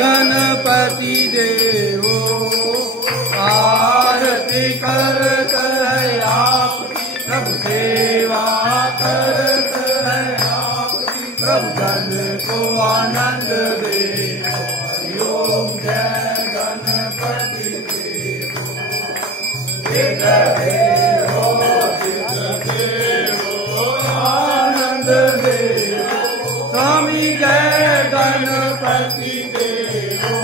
गणपति देवो आरती करत है आप, प्रभु सेवा करत है आप, प्रभु जन को आनंद दे। ओम जय गणपति देवो, चित देवो आनंद देवो। स्वामी जय गणपति देवो,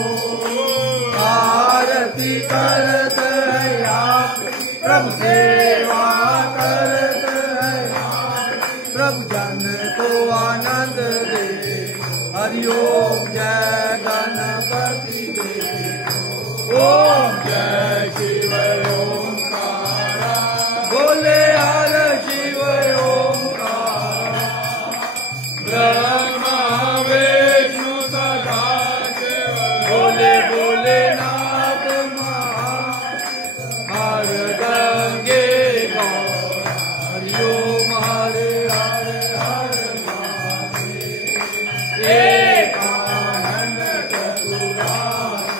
आरती करत है आप, प्रभु सेवा करत है आप, प्रभु जन को आनंद दे। हरि ओम जय गणपति देवो। ओम जय शिव ओंकार, बोले हर शिव ओंकार। ब्रह्मा विष्णु सदा शिव, बोले भोलेनाथ हर गंगे गौर। हरि ओम हरे हरे हरे महादेव। एकानंद चतुरानंद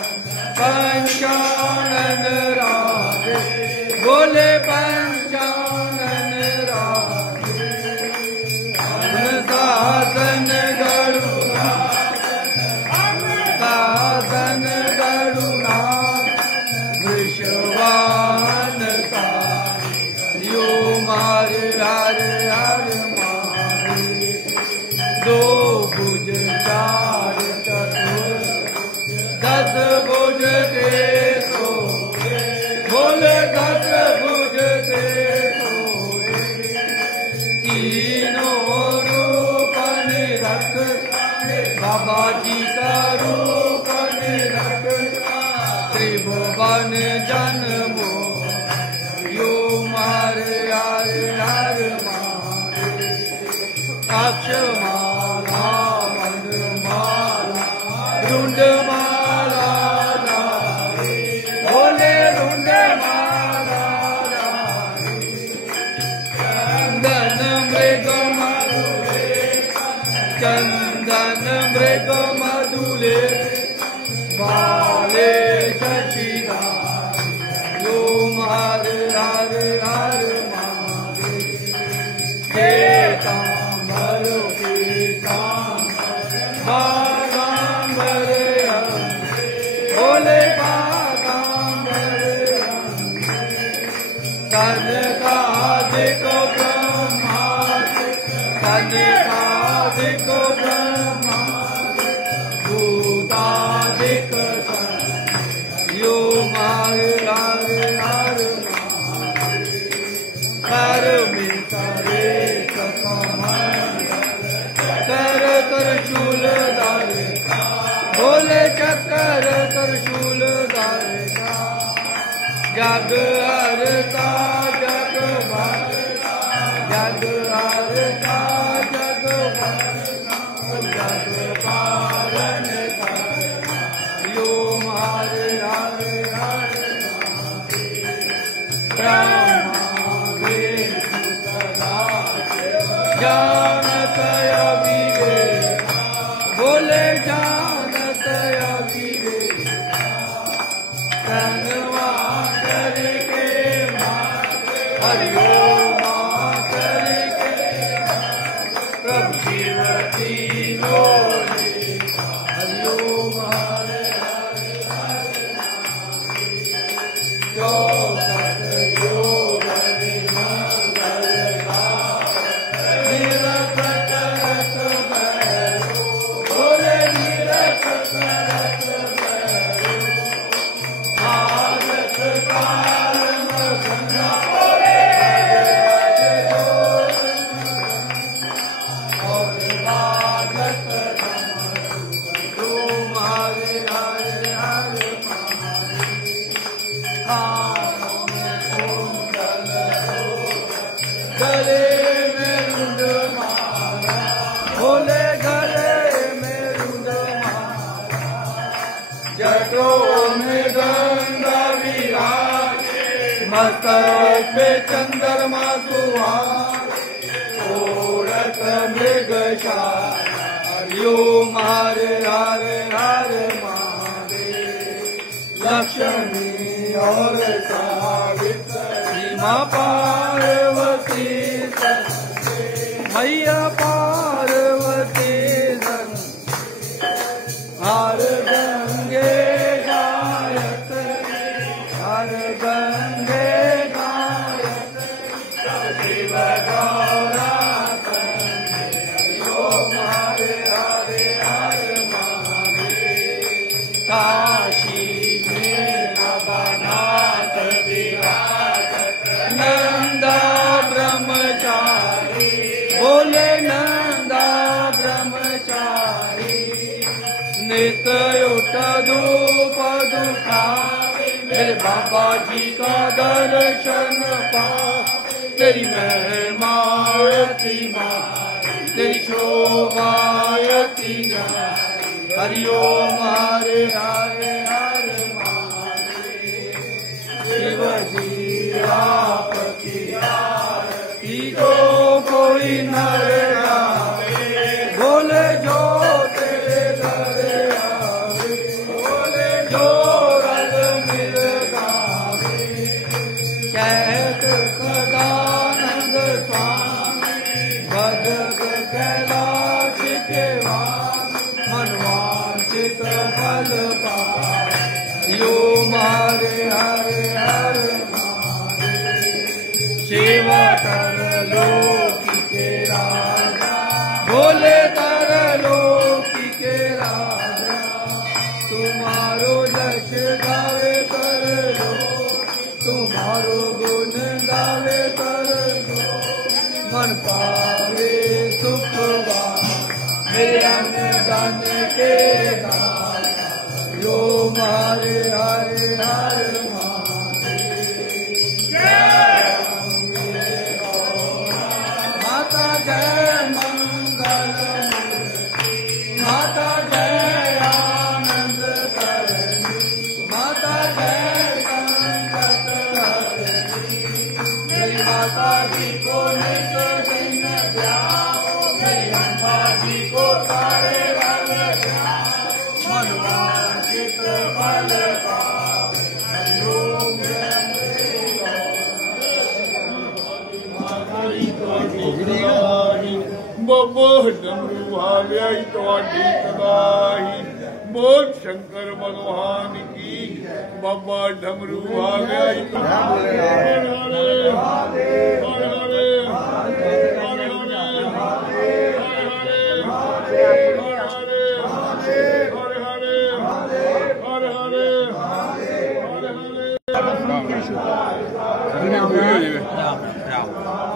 पंचानन राधे, बोले पंचानन राधे। साधन गरुड़ा, साधन गरुड़ा, विश्वान का यो मारे हरे हरे मारे। दो भुज चार चतुर, दस भुज के सोए, बोले दस भुज के सोए। तीनों रूप निरखता, बाबा जी का रूप निरखता, त्रिभुवन जन्मो यो मारे हरे हरे मारे। अक्षमाला वनमाला रुंडमाला धारे, बोले रुंडमाला धारे। चंदन मृग मधुले, चंदन मृग मधुले, बाले शशिधार यो हरे हरे हरे मारे। केतांबर केतांबर बागांबर अंगे, बोले बागांबर अंगे। कनकादिक ब्रह्मादिक, कनकादिक ब्रह्मादिक, भूतादिक यो मारे हरे हरे मारे। कर में करे कमंडल, कर त्रिशूल धारे, बोले चक्कर त्रिशूल धारे। जग हरता जग भरता, जग हरता जग भरता, जग पालन करता यो हरे हरे हरे महादेव। ब्रह्मा विष्णु सदा शिव, जानत अविवेक, बोले जानत अविवेक। तनवा करके माते, हरि ओम करके प्रभु शिव तीनों ने। हरि ओम हरे हरे हरे महादेव। जो सत योग मंगल निरखत रत भैरो, बोले निरखत रत भैरो। आदत कारण गंगा, बोले बजे और बाजत डमरू हरे हरे हरे महादेव। कानों में कुंडल हो, गले में रुंड माला, बोले गले में रुंड माला। जटों में गंगा विराजे, मस्तक में चंद्रमा सुहाए। ओढ़त मृगशाला हरिओम हरे हरे हरे महादेव। लक्ष्मी और सावित्री माँ पार्वती मैया पार्वती हर गंगे गायत्री हर गंगे गायत्री शिव गौरा हरिओम हरे हरे हरे महादेव। काशी में नवनाथ विराजत नंदा ब्रह्मचारी बोले नंदा ब्रह्मचारी। नित्य उठ धूप दुखावे मेरे बाबा जी का दर्शन पा। तेरी महिमा यति तेरी शोभायति हरिओम हरे हरे हरे महादेव। शिव जी आपकी आरती जो कोई नर आवे बोले जो तेरे घर आवे बोले जो रल मिल गावे। कहत सदानंद स्वामी भजत कैलाश के वास मनवांचित फल पाए। हरिओम हरे हरे हरे सेवा कर लोकी के राजा बोले तर लोकी के राजा। तुम्हारो यश गावे कर लो तुम्हारो गुण गावे कर लो। मन पावे सुख मेरे अन्न दान के यो हरे हरे हरे माता जय मंगल माता जय आनंद करणी माता जय संकट हरणी। मेरी माता जी को नित दिन ध्याओ मेरी अम्मा जी को सारे रंग ध्याओ मनवांचित फल पावे। हरिओम बाबा डमरू भाव्या ਤੁਹਾਡੀ ਤਬਾਹੀ बोल शंकर भगवान की। बाबा डमरू भाव्या हरे हरे हरे हरे Now.